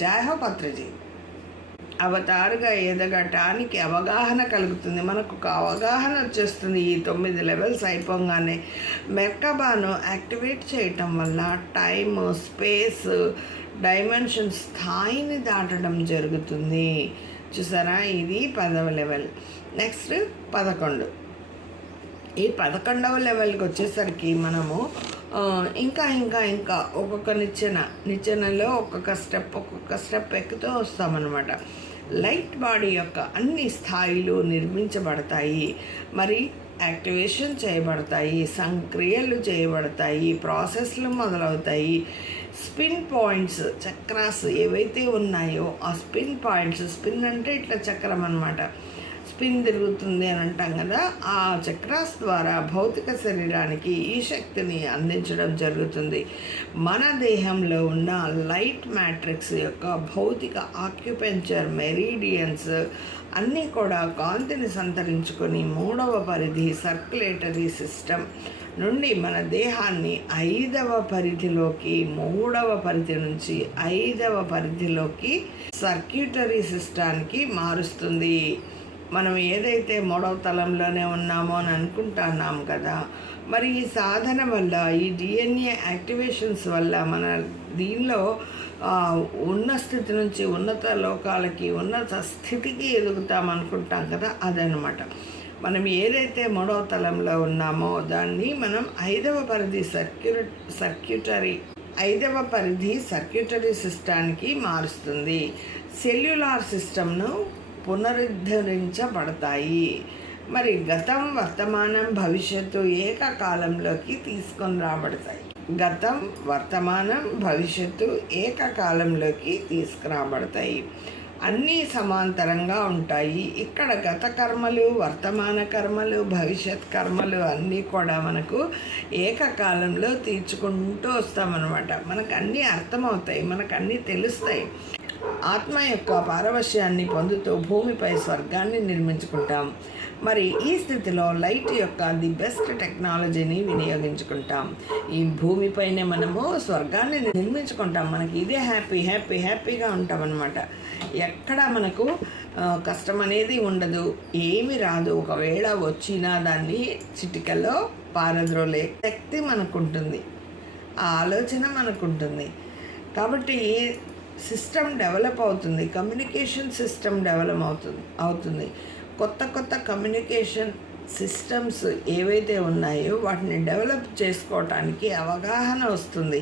జై హో పత్రిజీ. అవతారుగా ఎదగటానికి అవగాహన కలుగుతుంది, మనకు ఒక అవగాహన వచ్చేస్తుంది. ఈ 9 లెవెల్స్ అయిపోగానే మెర్కబాను యాక్టివేట్ చేయటం వల్ల టైము, స్పేస్, డైమెన్షన్ స్థాయిని దాటడం జరుగుతుంది. చూసారా, ఇది 10వ లెవెల్. నెక్స్ట్ 11. ఈ 11వ లెవెల్కి వచ్చేసరికి మనము ఇంకా ఇంకా ఇంకా ఒక్కొక్క నిచ్చెనలో ఒక్కొక్క స్టెప్ ఎక్కుతూ వస్తామన్నమాట. లైట్ బాడీ యొక్క అన్ని స్థాయిలు నిర్మించబడతాయి, మరి యాక్టివేషన్ చేయబడతాయి, సంక్రియలు చేయబడతాయి, ప్రాసెస్లు మొదలవుతాయి. స్పిన్ పాయింట్స్, చక్రాస్ ఏవైతే ఉన్నాయో ఆ స్పిన్ పాయింట్స్, స్పిన్ అంటే ఇట్లా చక్రం అన్నమాట, స్పిన్ తిరుగుతుంది అని అంటాం కదా, ఆ చక్రాస్ ద్వారా భౌతిక శరీరానికి ఈ శక్తిని అందించడం జరుగుతుంది. మన దేహంలో ఉన్న లైట్ మ్యాట్రిక్స్ యొక్క భౌతిక ఆక్యుపెంచర్ మెరీడియన్స్ అన్నీ కూడా కాంతిని సంతరించుకొని 3వ పరిధి సర్క్యులేటరీ సిస్టమ్ నుండి మన దేహాన్ని 5వ పరిధిలోకి, 3వ పరిధి నుంచి 5వ పరిధిలోకి సర్క్యుటరీ సిస్టానికి మారుస్తుంది. మనం ఏదైతే 3వ తలంలోనే ఉన్నామో అని అనుకుంటున్నాం కదా, మరి ఈ సాధన వల్ల, ఈ DNA యాక్టివేషన్స్ వల్ల మన దీనిలో ఉన్న స్థితి నుంచి ఉన్నత లోకాలకి, ఉన్నత స్థితికి ఎదుగుతాం అనుకుంటాం కదా, అదనమాట. మనం ఏదైతే 3వ తలంలో ఉన్నామో దాన్ని మనం 5వ పరిధి సర్క్యుటరీ సిస్టానికి మారుస్తుంది. సెల్యులార్ సిస్టమ్ను పునరుద్ధరించబడతాయి. మరి గతం, వర్తమానం, భవిష్యత్తు ఏకకాలంలోకి తీసుకొని రాబడతాయి. గతం, వర్తమానం, భవిష్యత్తు ఏకకాలంలోకి తీసుకురాబడతాయి. అన్నీ సమాంతరంగా ఉంటాయి. ఇక్కడ గత కర్మలు, వర్తమాన కర్మలు, భవిష్యత్ కర్మలు అన్నీ కూడా మనకు ఏకకాలంలో తీర్చుకుంటూ వస్తామన్నమాట. మనకు అన్నీ అర్థమవుతాయి, మనకు అన్నీ తెలుస్తాయి. ఆత్మ యొక్క పారవశ్యాన్ని పొందుతూ భూమిపై స్వర్గాన్ని నిర్మించుకుంటాం. మరి ఈ స్థితిలో లైట్ యొక్క ది బెస్ట్ టెక్నాలజీని వినియోగించుకుంటాం. ఈ భూమిపైనే మనము స్వర్గాన్ని నిర్మించుకుంటాం. మనకి ఇదే హ్యాపీగా ఉంటాం అన్నమాట. ఎక్కడ మనకు కష్టం అనేది ఉండదు, ఏమి రాదు. ఒకవేళ వచ్చినా దాన్ని చిటికలో పారద్రోలే శక్తి మనకుంటుంది, ఆ ఆలోచన మనకుంటుంది. కాబట్టి సిస్టమ్ డెవలప్ అవుతుంది, కమ్యూనికేషన్ సిస్టమ్ డెవలప్ అవుతుంది. కొత్త కమ్యూనికేషన్ సిస్టమ్స్ ఏవైతే ఉన్నాయో వాటిని డెవలప్ చేసుకోవటానికి అవగాహన వస్తుంది.